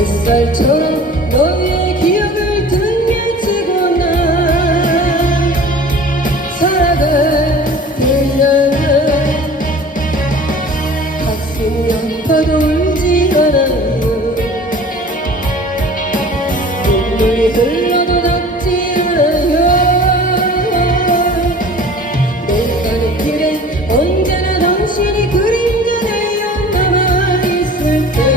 햇살처럼 너의 기억을 등려지고 난 사랑을 그녀는 가슴 연파도 울지 않아요. 눈물이 흘러도 낫지 않아요. 내 가 는 길에 언제나 당신이 그림자 되어 남아있을 테